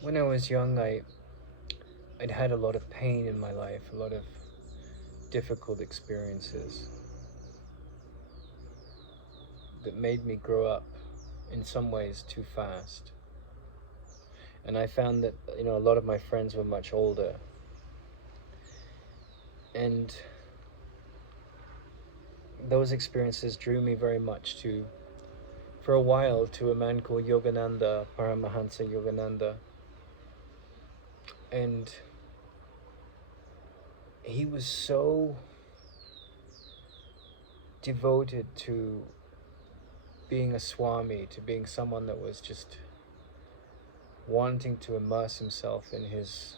When I was young, I'd had a lot of pain in my life, a lot of difficult experiences that made me grow up in some ways too fast. And I found that, a lot of my friends were much older. And those experiences drew me very much for a while, to a man called Yogananda, Paramahansa Yogananda. And he was so devoted to being a Swami, to being someone that was just wanting to immerse himself in his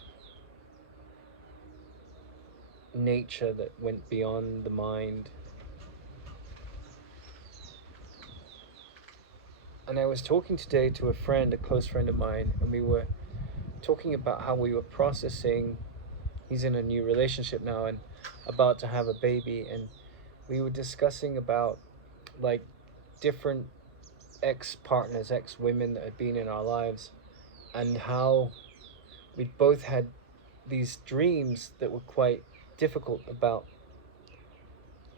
nature that went beyond the mind. And I was talking today to a friend, a close friend of mine, and we were talking about how we were processing. He's in a new relationship now and about to have a baby, and we were discussing about like different ex-partners, ex-women that had been in our lives, and how we'd both had these dreams that were quite difficult about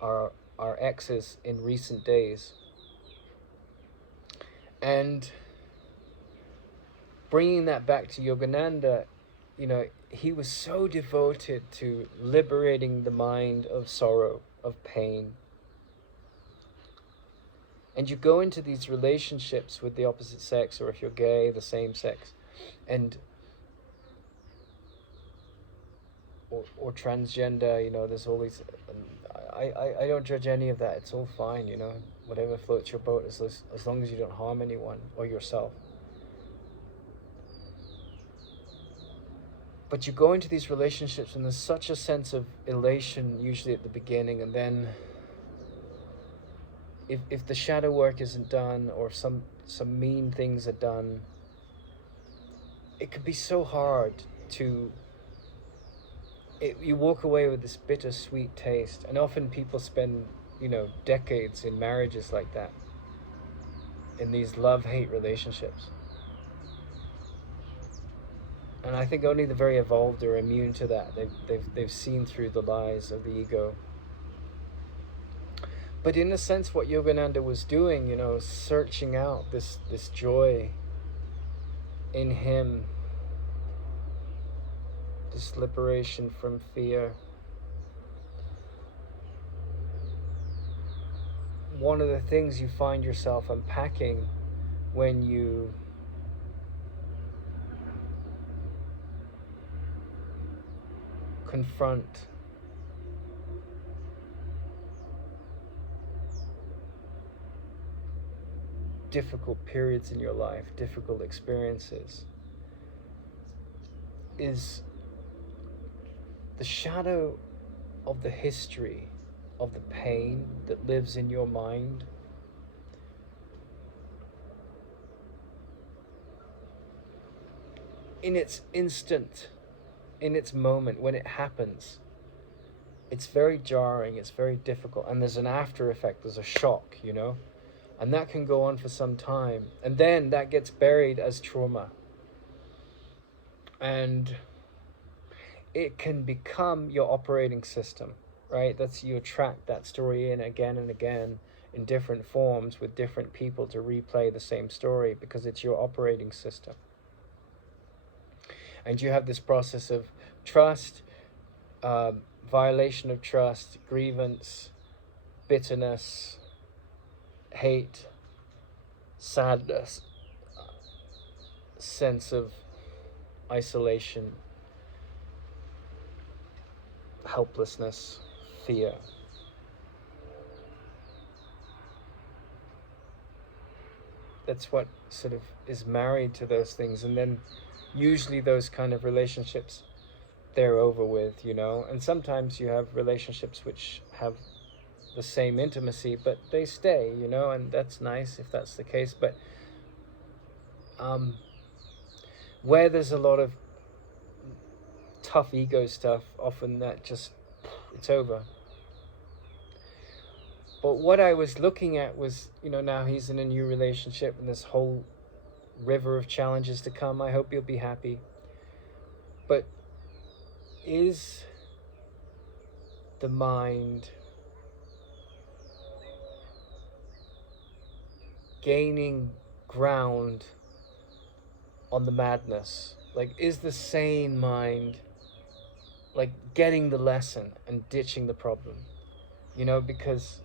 our exes in recent days. And bringing that back to Yogananda, he was so devoted to liberating the mind of sorrow, of pain. And you go into these relationships with the opposite sex, or if you're gay, the same sex, and or transgender, there's all these. I don't judge any of that. It's all fine, whatever floats your boat, as long as you don't harm anyone or yourself. But you go into these relationships and there's such a sense of elation usually at the beginning, and then if the shadow work isn't done, or some mean things are done, it can be so hard you walk away with this bittersweet taste. And often people spend, decades in marriages like that, in these love-hate relationships. And I think only the very evolved are immune to that. They've seen through the lies of the ego. But in a sense, what Yogananda was doing, searching out this joy in him, this liberation from fear. One of the things you find yourself unpacking when you confront difficult periods in your life, difficult experiences, is the shadow of the history of the pain that lives in your mind. In its instant, in its moment, when it happens, it's very jarring, it's very difficult, and there's an after effect, there's a shock, and that can go on for some time, and then that gets buried as trauma, and it can become your operating system, right? You attract that story in again and again in different forms with different people to replay the same story, because it's your operating system. And you have this process of trust, violation of trust, grievance, bitterness, hate, sadness, sense of isolation, helplessness, fear. That's what sort of is married to those things. And then usually those kind of relationships, they're over with, and sometimes you have relationships which have the same intimacy, but they stay, and that's nice if that's the case. But where there's a lot of tough ego stuff, often that just, it's over. But what I was looking at was, now he's in a new relationship, and this whole river of challenges to come. I hope you'll be happy. But is the mind gaining ground on the madness? Like, is the sane mind like getting the lesson and ditching the problem? You know, because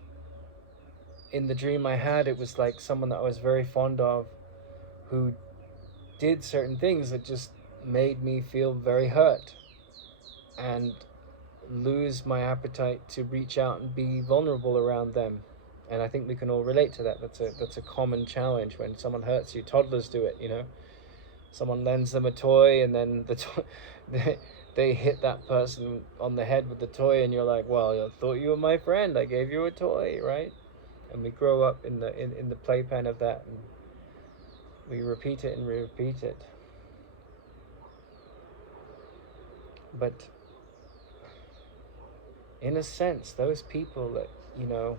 in the dream I had, it was like someone that I was very fond of who did certain things that just made me feel very hurt and lose my appetite to reach out and be vulnerable around them. And I think we can all relate to that. That's a common challenge when someone hurts you. Toddlers do it, you know. Someone lends them a toy, and then they hit that person on the head with the toy, and you're like, well, I thought you were my friend. I gave you a toy, right? And we grow up in the playpen of that, and we repeat it and we repeat it. But in a sense, those people that, you know,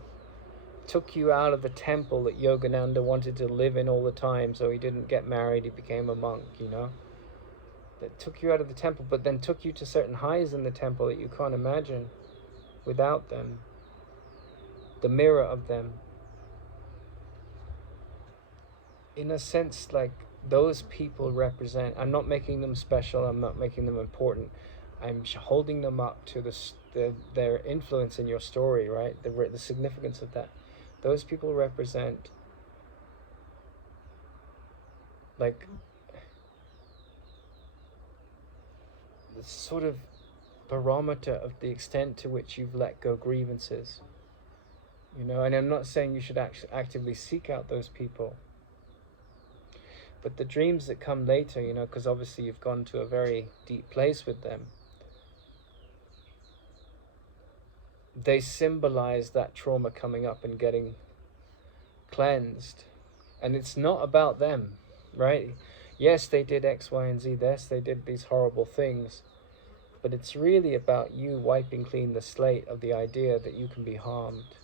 took you out of the temple that Yogananda wanted to live in all the time, so he didn't get married, he became a monk, you know, that took you out of the temple, but then took you to certain highs in the temple that you can't imagine without them, the mirror of them. In a sense, like, those people represent, I'm not making them special, I'm not making them important, I'm holding them up to their influence in your story, right? The significance of that. Those people represent, like, the sort of barometer of the extent to which you've let go grievances, you know. And I'm not saying you should actively seek out those people, but the dreams that come later, you know, because obviously you've gone to a very deep place with them, they symbolize that trauma coming up and getting cleansed. And it's not about them, right? Yes, they did X, Y, and Z. Yes, they did these horrible things. But it's really about you wiping clean the slate of the idea that you can be harmed.